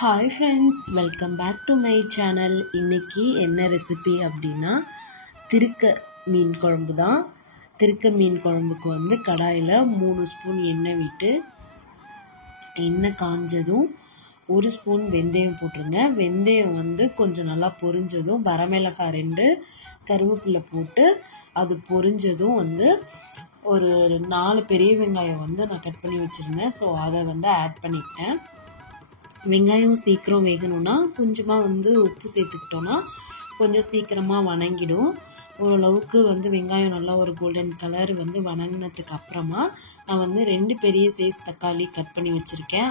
Hi friends, welcome back to my channel. இன்றைக்கி என்ன recipe அப்படின்னா திருக்க மீன் குழம்பு தான். திருக்க மீன் குழம்புக்கு கடாயில் 3 ஸ்பூன் எண்ணெய் விட்டு எண்ணெய் காஞ்சதும் 1 ஸ்பூன் வெந்தயம் போட்டுருங்க. வெந்தயம் கொஞ்சம் நல்லா பொரிஞ்சதும் வரமிளகாய் 2 கருவேப்பிலை போட்டு அது பொரிஞ்சதும் ஒரு 4 பெரிய வெங்காயம் நான் கட் பண்ணி வச்சுருந்தேன். ஸோ அதை ஆட் பண்ணிக்கிட்டேன். வெங்காயம் சீக்கிரம் வேகணும்னா கொஞ்சமாக உப்பு சேர்த்துக்கிட்டோன்னா கொஞ்சம் சீக்கிரமாக வணங்கிடும். ஓரளவுக்கு வெங்காயம் நல்லா ஒரு கோல்டன் கலர் வணங்கினதுக்கு அப்புறமா நான் 2 பெரிய சைஸ் தக்காளி கட் பண்ணி வச்சுருக்கேன்.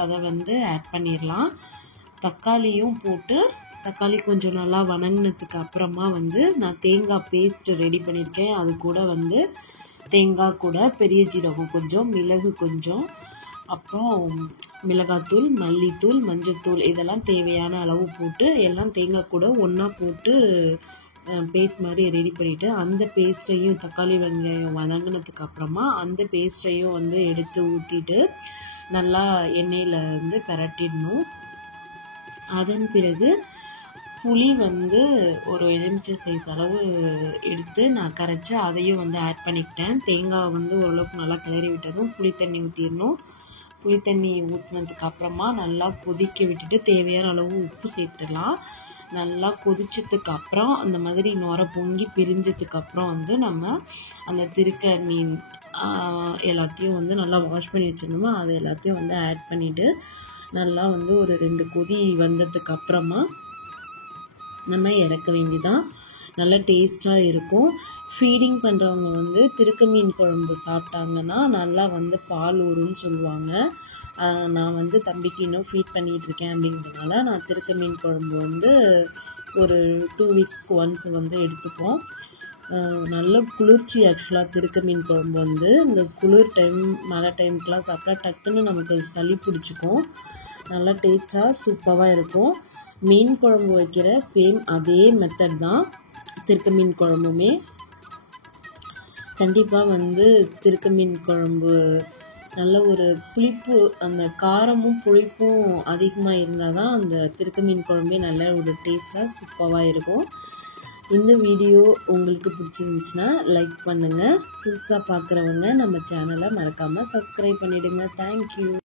அதை ஆட் பண்ணிடலாம். தக்காளியும் போட்டு தக்காளி கொஞ்சம் நல்லா வணங்கினதுக்கு அப்புறமா நான் தேங்காய் பேஸ்ட் ரெடி பண்ணியிருக்கேன். அது கூட தேங்காய் கூட பெரிய ஜீரகம் கொஞ்சம், மிளகு கொஞ்சம், அப்புறம் மிளகாத்தூள், மல்லித்தூள், மஞ்சத்தூள் இதெல்லாம் தேவையான அளவு போட்டு எல்லாம் தேங்காய் கூட ஒன்றா போட்டு பேஸ்ட் மாதிரி ரெடி பண்ணிவிட்டு அந்த பேஸ்ட்டையும் தக்காளி வெங்காயம் வதங்கினதுக்கு அப்புறமா அந்த பேஸ்ட்டையும் எடுத்து ஊற்றிட்டு நல்லா எண்ணெயில் பிரட்டிடணும். அதன் பிறகு புளி ஒரு எலுமிச்சை சைஸ் அளவு எடுத்து நான் கரைச்சி அதையும் ஆட் பண்ணிக்கிட்டேன். தேங்காய் ஓரளவுக்கு நல்லா கிளறி விட்டதும் புளி தண்ணி ஊற்றிடணும். புளி தண்ணி ஊற்றினதுக்கு அப்புறமா நல்லா கொதிக்க விட்டுட்டு தேவையான அளவு உப்பு சேர்த்துடலாம். நல்லா கொதிச்சதுக்கு அப்புறம் அந்த மாதிரி நுர பொங்கி பிரிஞ்சதுக்கு அப்புறம் நம்ம அந்த திருக்க மீன் எல்லாத்தையும் நல்லா வாஷ் பண்ணி வச்சிருந்தோமோ அது எல்லாத்தையும் ஆட் பண்ணிவிட்டு நல்லா ஒரு 2 கொதி வந்ததுக்கு அப்புறமா நம்ம இறக்க வேண்டியதான். நல்லா டேஸ்ட்டாக இருக்கும். ஃபீடிங் பண்ணுறவங்க திருக்க மீன் குழம்பு சாப்பிட்டாங்கன்னா நல்லா பால் ஊறுன்னு சொல்லுவாங்க. நான் தம்பிக்கு இன்னும் ஃபீட் பண்ணிகிட்ருக்கேன் அப்படிங்கிறதுனால நான் திருக்க மீன் குழம்பு ஒரு 2 வீக்ஸ்க்கு ஒன்ஸ் எடுத்துப்போம். நல்ல குளிர்ச்சி. ஆக்சுவலாக திருக்க மீன் குழம்பு இந்த குளிர் டைம் மழை டைமுக்கெலாம் சாப்பிட்டா டக்குன்னு நமக்கு சளி பிடிச்சிக்கும். நல்லா டேஸ்ட்டாக சூப்பராக இருக்கும். மீன் குழம்பு வைக்கிற சேம் அதே மெத்தட் தான் திருக்க மீன் குழம்புமே. கண்டிப்பாக திருக்க மீன் குழம்பு நல்ல ஒரு புளிப்பு, அந்த காரமும் புளிப்பும் அதிகமாக இருந்தால் தான் அந்த திருக்க மீன் குழம்பே நல்ல ஒரு டேஸ்ட்டாக சூப்பராக இருக்கும். இந்த வீடியோ உங்களுக்கு பிடிச்சிருந்துச்சுன்னா லைக் பண்ணுங்கள். புதுசாக பார்க்குறவங்க நம்ம சேனலை மறக்காமல் சப்ஸ்கிரைப் பண்ணிவிடுங்க. தேங்க்யூ.